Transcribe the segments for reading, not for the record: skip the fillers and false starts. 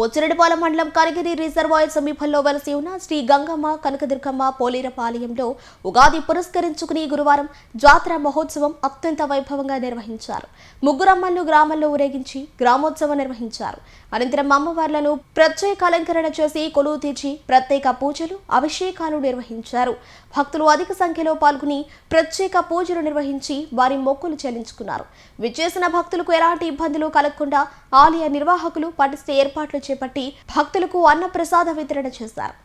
బొచ్చిరెడ్డిపాలెం మండలం కనిగిరి రిజర్వాయర్ సమీపంలో వెలసి ఉన్న శ్రీ గంగమ్మ కనకదుర్గమ్మ పోలేరపాలయంలో ఉగాది పురస్కరించుకుని గురువారం జాతర మహోత్సవం అత్యంత వైభవంగా నిర్వహించారు. ముగ్గురమ్మలను గ్రామంలో ఊరేగించి గ్రామోత్సవం నిర్వహించారు. అనంతరం అమ్మవార్లను ప్రత్యేక అలంకరణ చేసి కొలువు తీర్చి ప్రత్యేక పూజలు అభిషేకాలు నిర్వహించారు. భక్తులు అధిక సంఖ్యలో పాల్గొని ప్రత్యేక పూజలు నిర్వహించి వారి మొక్కులు చెల్లించుకున్నారు. విచ్చేసిన భక్తులకు ఎలాంటి ఇబ్బందులు కలగకుండా ఆలయ నిర్వాహకులు పటిష్ట ఏర్పాట్లు చేపట్టి భక్తులకు అన్న ప్రసాద వితరణ చేశారు.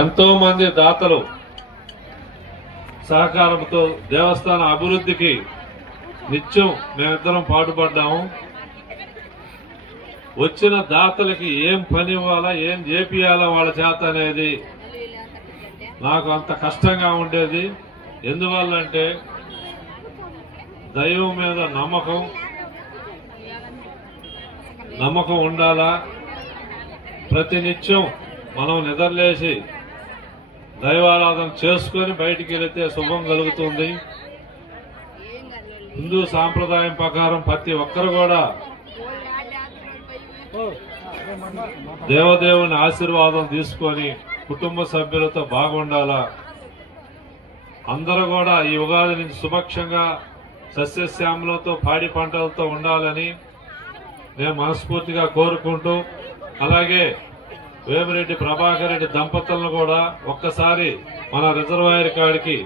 ఎంతో మంది దాతలు సహకారంతో దేవస్థాన అభివృద్ధికి నిత్యం మేమిద్దరం పాటుపడ్డాము. వచ్చిన దాతలకి ఏం పని ఇవ్వాలా, ఏం చేపియాలా వాళ్ళ చేత అనేది నాకు అంత కష్టంగా ఉండేది. ఎందువల్లంటే దైవం మీద నమ్మకం ఉండాలా. ప్రతినిత్యం మనం నిద్రలేసి దైవారాధన చేసుకొని బయటికి వెళితే శుభం కలుగుతుంది. హిందూ సాంప్రదాయం ప్రకారం ప్రతి ఒక్కరు కూడా దేవదేవుని ఆశీర్వాదం తీసుకొని కుటుంబ సభ్యులతో బాగుండాలా. అందరూ కూడా ఈ ఉగాది నుంచి సుభిక్షంగా సస్యశ్యామలతో పాడి పంటలతో ఉండాలని నేను మనస్ఫూర్తిగా కోరుకుంటూ, అలాగే వేమిరెడ్డి ప్రభాకర్ రెడ్డి దంపతులను కూడా ఒక్కసారి మన రిజర్వాయర్ కాడికి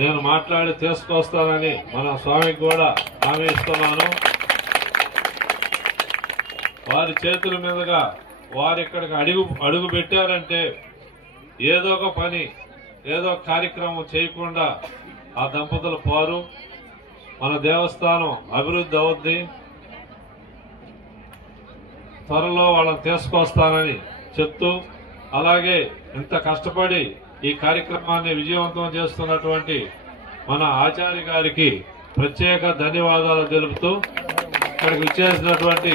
నేను మాట్లాడి తీసుకొస్తానని మన స్వామికి కూడా హామీ ఇస్తున్నాను. వారి చేతుల మీదుగా వారు ఇక్కడికి అడుగు పెట్టారంటే ఏదో ఒక పని, ఏదో కార్యక్రమం చేయకుండా ఆ దంపతులు పోరు. మన దేవస్థానం అభివృద్ధి అవుద్ది. త్వరలో వాళ్ళని తీసుకొస్తానని చెప్తూ, అలాగే ఇంత కష్టపడి ఈ కార్యక్రమాన్ని విజయవంతం చేస్తున్నటువంటి మన ఆచార్య గారికి ప్రత్యేక ధన్యవాదాలు తెలుపుతూ, ఇక్కడికి వచ్చేసినటువంటి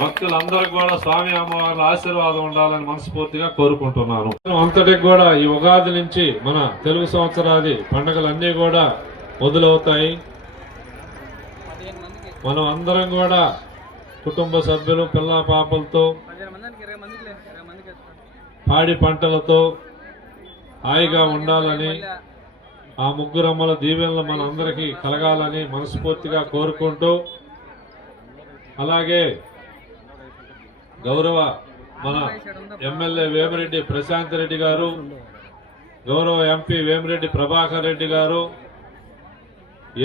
భక్తులందరూ కూడా స్వామి అమ్మవారి ఆశీర్వాదం ఉండాలని మనస్ఫూర్తిగా కోరుకుంటున్నాను. అంతటికి కూడా ఈ ఉగాది నుంచి మన తెలుగు సంవత్సరాది పండుగలన్నీ కూడా మొదలవుతాయి. మనం అందరం కూడా కుటుంబ సభ్యులు పిల్ల పాపలతో పాడి పంటలతో హాయిగా ఉండాలని, ఆ ముగ్గురమ్మల దీవెనలు మన అందరికీ కలగాలని మనస్ఫూర్తిగా కోరుకుంటూ, అలాగే గౌరవ మన ఎమ్మెల్యే వేమిరెడ్డి ప్రశాంత్ రెడ్డి గారు, గౌరవ ఎంపీ వేమిరెడ్డి ప్రభాకర్ రెడ్డి గారు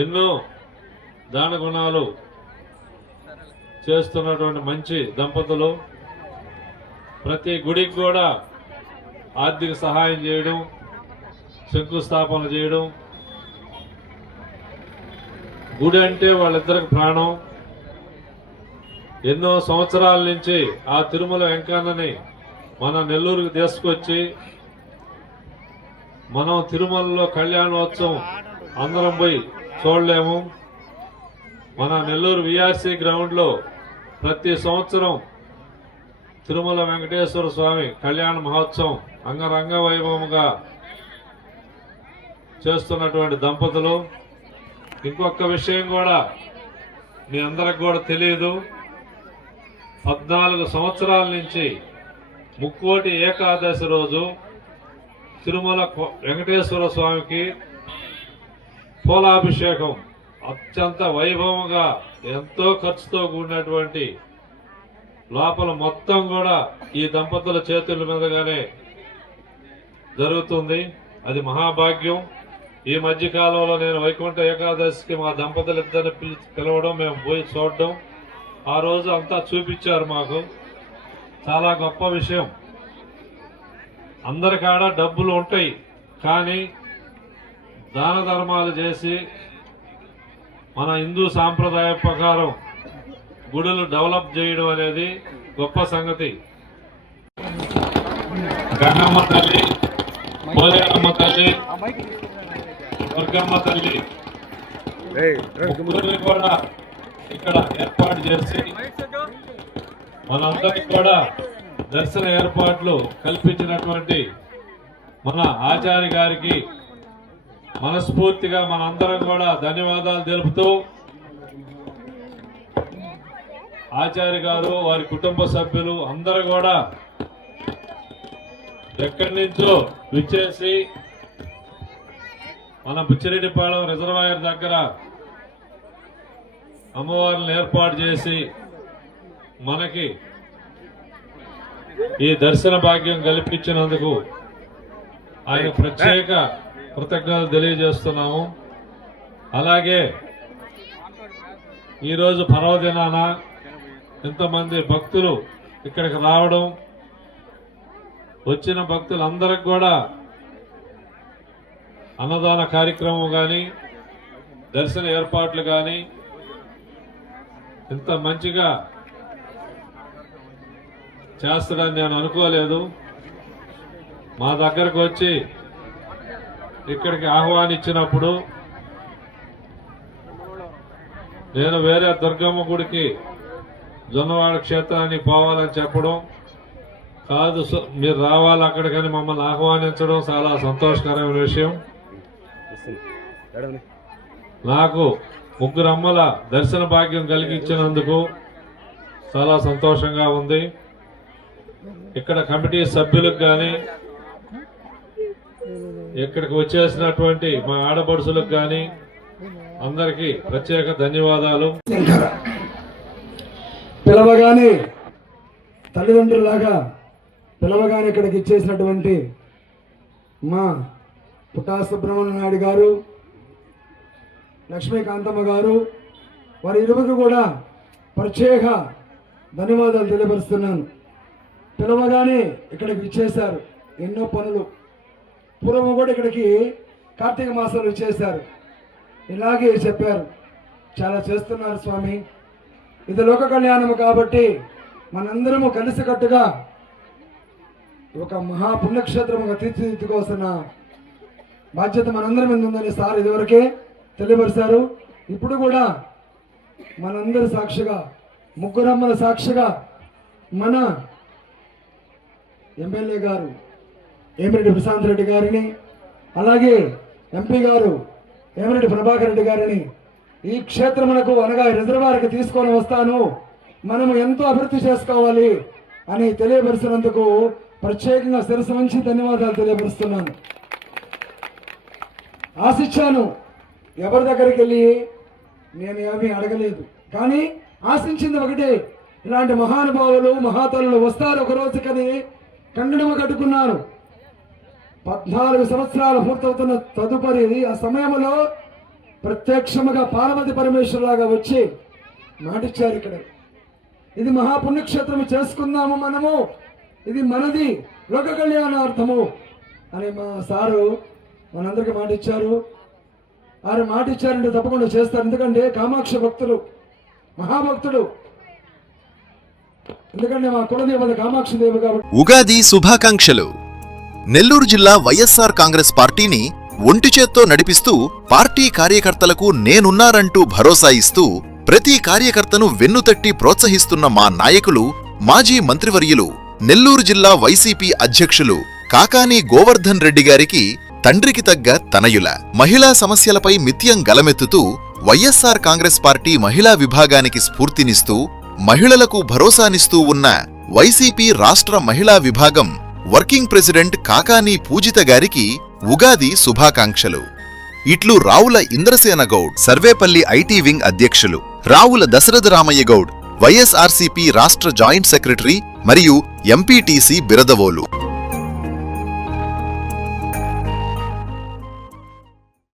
ఎన్నో దాన గుణాలు చేస్తున్నటువంటి మంచి దంపతులు. ప్రతి గుడికి కూడా ఆర్థిక సహాయం చేయడం, శంకుస్థాపన చేయడం, గుడి అంటే వాళ్ళిద్దరికి ప్రాణం. ఎన్నో సంవత్సరాల నుంచి ఆ తిరుమల వెంకన్నని మన నెల్లూరుకు తీసుకొచ్చి మనం తిరుమలలో కళ్యాణోత్సవం అందరం పోయి చూడలేము. మన నెల్లూరు విఆర్సి గ్రౌండ్ లో ప్రతి సంవత్సరం తిరుమల వెంకటేశ్వర స్వామి కళ్యాణ మహోత్సవం అంగరంగ వైభవముగా చేస్తున్నటువంటి దంపతులు. ఇంకొక విషయం కూడా మీ అందరికి కూడా తెలియదు, 14 సంవత్సరాల నుంచి ముక్కోటి ఏకాదశి రోజు తిరుమల వెంకటేశ్వర స్వామికి పూలాభిషేకం అత్యంత వైభవంగా ఎంతో ఖర్చుతో కూడినటువంటి లోపల మొత్తం కూడా ఈ దంపతుల చేతుల మీదుగానే జరుగుతుంది. అది మహాభాగ్యం. ఈ మధ్య కాలంలో నేను వైకుంఠ ఏకాదశికి మా దంపతులిద్దరిని పిలవడం, మేము పోయి చూడడం, ఆ రోజు అంతా చూపించారు మాకు. చాలా గొప్ప విషయం. అందరికాడ డబ్బులు ఉంటాయి, కానీ దాన ధర్మాలు చేసి మన హిందూ సాంప్రదాయ ప్రకారం గుడులు డెవలప్ చేయడం అనేది గొప్ప సంగతి. గంగమ్మ తల్లి, పోలేరమ్మ తల్లి, దుర్గమ్మ తల్లి ముగ్గురిని కూడా ఇక్కడ ఏర్పాటు చేసి మనందరికి కూడా దర్శన ఏర్పాట్లు కల్పించినటువంటి మన ఆచార్య గారికి మనస్ఫూర్తిగా మనందరం కూడా ధన్యవాదాలు తెలుపుతూ, ఆచార్య గారు వారి కుటుంబ సభ్యులు అందరూ కూడా ఎక్కడి నుంచో విచ్చేసి మన బుచ్చిరెడ్డిపాళెం రిజర్వాయర్ దగ్గర అమ్మవారిని ఏర్పాటు చేసి మనకి ఈ దర్శన భాగ్యం కల్పించినందుకు ఆయన ప్రత్యేక కృతజ్ఞతలు తెలియజేస్తున్నాము. అలాగే ఈరోజు పర్వదినాన ఇంతమంది భక్తులు ఇక్కడికి రావడం, వచ్చిన భక్తులందరికి కూడా అన్నదాన కార్యక్రమం కానీ దర్శన ఏర్పాట్లు కానీ ఇంత మంచిగా చేస్తాడని నేను అనుకోలేదు. మా దగ్గరకు వచ్చి ఇక్కడికి ఆహ్వానించినప్పుడు నేను వేరే దుర్గమ్మ గుడికి జొన్నవాడ క్షేత్రానికి పోవాలని చెప్పడం కాదు, మీరు రావాలి అక్కడికని మమ్మల్ని ఆహ్వానించడం చాలా సంతోషకరమైన విషయం. నాకు ముగ్గురు అమ్మల దర్శన భాగ్యం కలిగించినందుకు చాలా సంతోషంగా ఉంది. ఇక్కడ కమిటీ సభ్యులకు కానీ ఇక్కడికి వచ్చేసినటువంటి మా ఆడపడుచులకు కానీ అందరికీ ప్రత్యేక ధన్యవాదాలు. పిలవగానే తల్లిదండ్రులాగా పిలవగానే ఇక్కడికి ఇచ్చేసినటువంటి మా పుట్టా సుబ్రహ్మణ్య నాయుడు గారు, లక్ష్మీకాంతమ్మ గారు, వారి ఇరువురికి కూడా ప్రత్యేక ధన్యవాదాలు తెలియపరుస్తున్నాను. పిలవగానే ఇక్కడికి ఇచ్చేశారు. ఎన్నో పనులు పూర్వం కూడా ఇక్కడికి కార్తీక మాసాలు ఇచ్చేశారు. ఇలాగే చెప్పారు, చాలా చేస్తున్నారు స్వామి, ఇది లోక కళ్యాణము కాబట్టి మనందరము కలిసికట్టుగా ఒక మహాపుణ్యక్షేత్రముగా తీర్చిదిద్దుకోవాల్సిన బాధ్యత మనందరి మీద ఉందని సార్ ఇదివరకే తెలియపరిచారు. ఇప్పుడు కూడా మనందరి సాక్షిగా, ముగ్గురమ్మల సాక్షిగా మన ఎమ్మెల్యే గారు ఏమిరెడ్డి ప్రశాంత్ రెడ్డి గారిని, అలాగే ఎంపీ గారు ఏమిరెడ్డి ప్రభాకర్ రెడ్డి గారిని ఈ క్షేత్రమునకు అనగా రిజర్వాయర్కి తీసుకొని వస్తాను, మనము ఎంతో అభివృద్ధి చేసుకోవాలి అని తెలియపరిచినందుకు ప్రత్యేకంగా శిరస్సు నుంచి ధన్యవాదాలు తెలియపరుస్తున్నాను. ఆశించాను, ఎవరి దగ్గరికి వెళ్ళి నేను ఏమీ అడగలేదు, కానీ ఆశించింది ఒకటే, ఇలాంటి మహానుభావులు మహాతరులు వస్తారు ఒక రోజుకని కంగణము కట్టుకున్నారు. 14 సంవత్సరాలు పూర్తవుతున్న తదుపరి ఆ సమయంలో ప్రత్యక్షముగా పార్వతి పరమేశ్వరులాగా వచ్చి మాటిచ్చారు. ఇక్కడ ఇది మహాపుణ్యక్షేత్రము చేసుకుందాము మనము, ఇది మనది, లోక కళ్యాణార్థము అని మా సారు మనందరికీ మాటిచ్చారు. ఆయన మాట ఇచ్చారంటే తప్పకుండా చేస్తారు. ఎందుకంటే కామాక్షి భక్తులు, మహాభక్తుడు. ఎందుకంటే మా కులదేవత కామాక్షి దేవి కాబట్టి. ఉగాది శుభాకాంక్షలు. నెల్లూరు జిల్లా వైఎస్ఆర్ కాంగ్రెస్ పార్టీని ఒంటి చేత్తో నడిపిస్తూ పార్టీ కార్యకర్తలకు నేనున్నారంటూ భరోసా ఇస్తూ ప్రతి కార్యకర్తను వెన్నుతట్టి ప్రోత్సహిస్తున్న మా నాయకులు, మాజీ మంత్రివర్యులు, నెల్లూరు జిల్లా వైసీపీ అధ్యక్షులు కాకాని గోవర్ధన్ రెడ్డి గారికి తండ్రికి తగ్గ తనయుల. మహిళా సమస్యలపై నిత్యం గలమెత్తుతూ వైఎస్ఆర్ కాంగ్రెస్ పార్టీ మహిళా విభాగానికి స్ఫూర్తినిస్తూ మహిళలకు భరోసానిస్తూ ఉన్న వైసీపీ రాష్ట్ర మహిళా విభాగం వర్కింగ్ ప్రెసిడెంట్ కాకాని పూజిత గారికి ఉగాది శుభాకాంక్షలు. ఇట్లు రావుల ఇంద్రసేన గౌడ్, సర్వేపల్లి ఐటీ వింగ్ అధ్యక్షులు, రావుల దశరథ రామయ్య గౌడ్, వైఎస్ఆర్సీపీ రాష్ట్ర జాయింట్ సెక్రటరీ మరియు ఎంపీటీసీ బిరదవోలు.